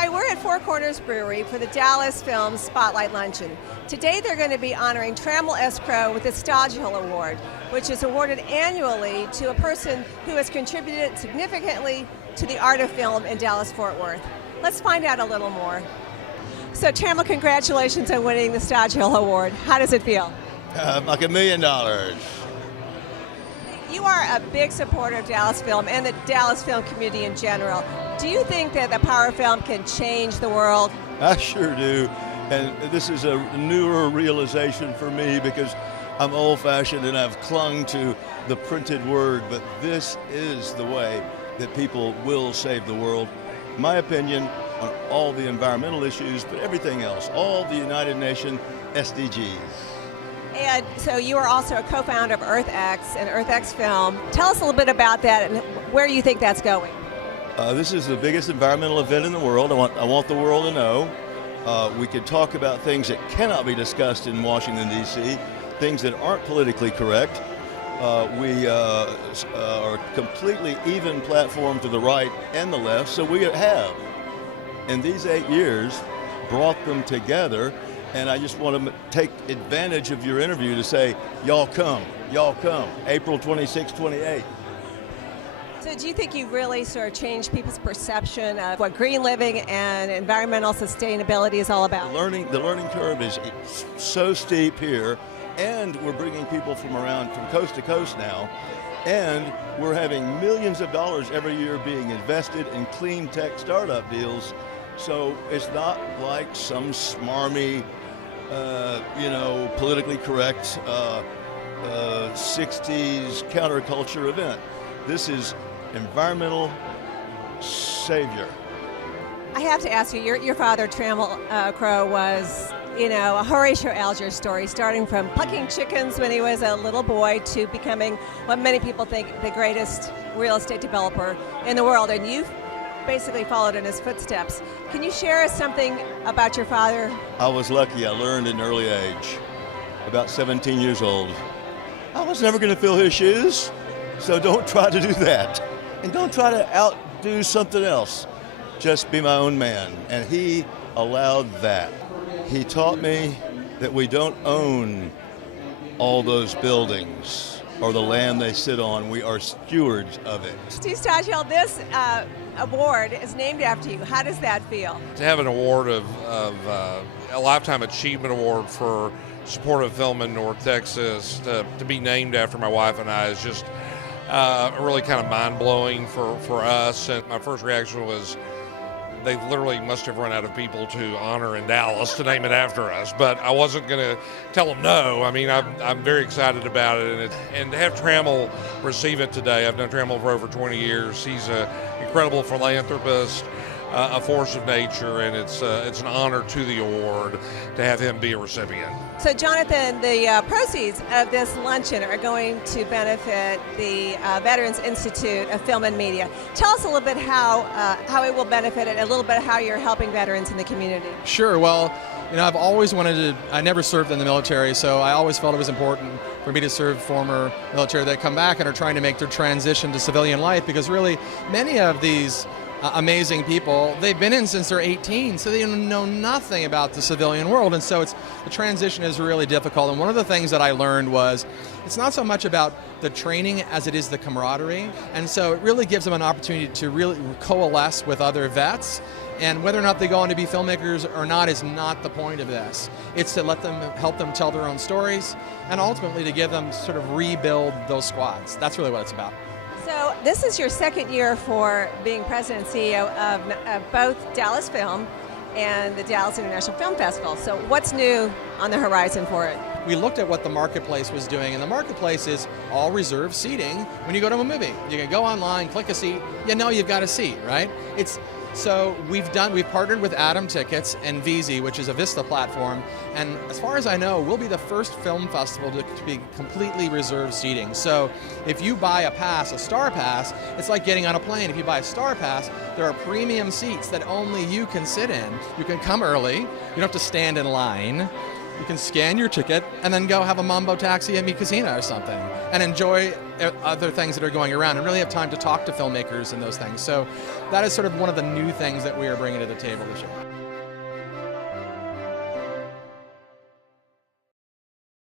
Hi, we're at Four Corners Brewery for the Dallas Film Spotlight Luncheon. Today they're going to be honoring Trammel S with the Stodghill Award, which is awarded annually to a person who has contributed significantly to the art of film in Dallas-Fort Worth. Let's find out a little more. So Trammel, congratulations on winning the Stodghill Award. How does it feel? Like $1 million. You are a big supporter of Dallas film and the Dallas film community in general. Do you think that the power of film can change the world? I sure do. And this is a newer realization for me because I'm old-fashioned and I've clung to the printed word, but this is the way that people will save the world. My opinion on all the environmental issues, but everything else, all the United Nations SDGs. And so you are also a co-founder of EarthX and EarthX Film. Tell us a little bit about that and where you think that's going. This is the biggest environmental event in the world. I want the world to know. We could talk about things that cannot be discussed in Washington, D.C., things that aren't politically correct. We are a completely even platform to the right and the left, so we have, in these 8 years, brought them together. And I just want to take advantage of your interview to say, y'all come, April 26, 28. So do you think you really sort of changed people's perception of what green living and environmental sustainability is all about? The learning curve is so steep here, and we're bringing people from coast to coast now, and we're having millions of dollars every year being invested in clean tech startup deals. So it's not like some smarmy, politically correct 60s counterculture event. This is environmental savior. I have to ask you, your father, Trammel Crow, was, a Horatio Alger story, starting from plucking chickens when he was a little boy to becoming what many people think the greatest real estate developer in the world. And you've basically followed in his footsteps. Can you share something about your father? I was lucky. I learned at an early age, about 17 years old. I was never going to fill his shoes, so don't try to do that. And don't try to outdo something else. Just be my own man. And he allowed that. He taught me that we don't own all those buildings or the land they sit on. We are stewards of it. Steve Stodghill, this award is named after you. How does that feel? To have an award of a Lifetime Achievement Award for supportive film in North Texas, to be named after my wife and I is just really kind of mind-blowing for us. And my first reaction was, they literally must have run out of people to honor in Dallas to name it after us. But I wasn't going to tell them no. I mean, I'm very excited about it. And to have Trammel receive it today, I've known Trammel for over 20 years. He's an incredible philanthropist, a force of nature, and it's an honor to the award to have him be a recipient. So Johnathan, the proceeds of this luncheon are going to benefit the Veterans Institute of Film and Media. Tell us a little bit how it will benefit it, a little bit how you're helping veterans in the community. Sure. Well, I've always wanted to, I never served in the military, so I always felt it was important for me to serve former military that come back and are trying to make their transition to civilian life, because really many of these amazing people, they've been in since they're 18, so they know nothing about the civilian world, and so the transition is really difficult. And one of the things that I learned was it's not so much about the training as it is the camaraderie, and so it really gives them an opportunity to really coalesce with other vets. And whether or not they go on to be filmmakers or not is not the point of this. It's to help them tell their own stories, and ultimately to give them sort of rebuild those squads. That's really what it's about. So this is your second year for being president and CEO of both Dallas Film and the Dallas International Film Festival. So what's new on the horizon for it? We looked at what the marketplace was doing, and the marketplace is all reserved seating when you go to a movie. You can go online, click a seat, you've got a seat, right? So we've partnered with Atom Tickets and Vizi, which is a Vista platform, and as far as I know, we'll be the first film festival to be completely reserved seating. So if you buy a Star Pass, it's like getting on a plane. If you buy a Star Pass, there are premium seats that only you can sit in. You can come early, you don't have to stand in line, you can scan your ticket and then go have a mambo taxi at Mi Casino or something and enjoy other things that are going around and really have time to talk to filmmakers and those things. So that is sort of one of the new things that we are bringing to the table this year.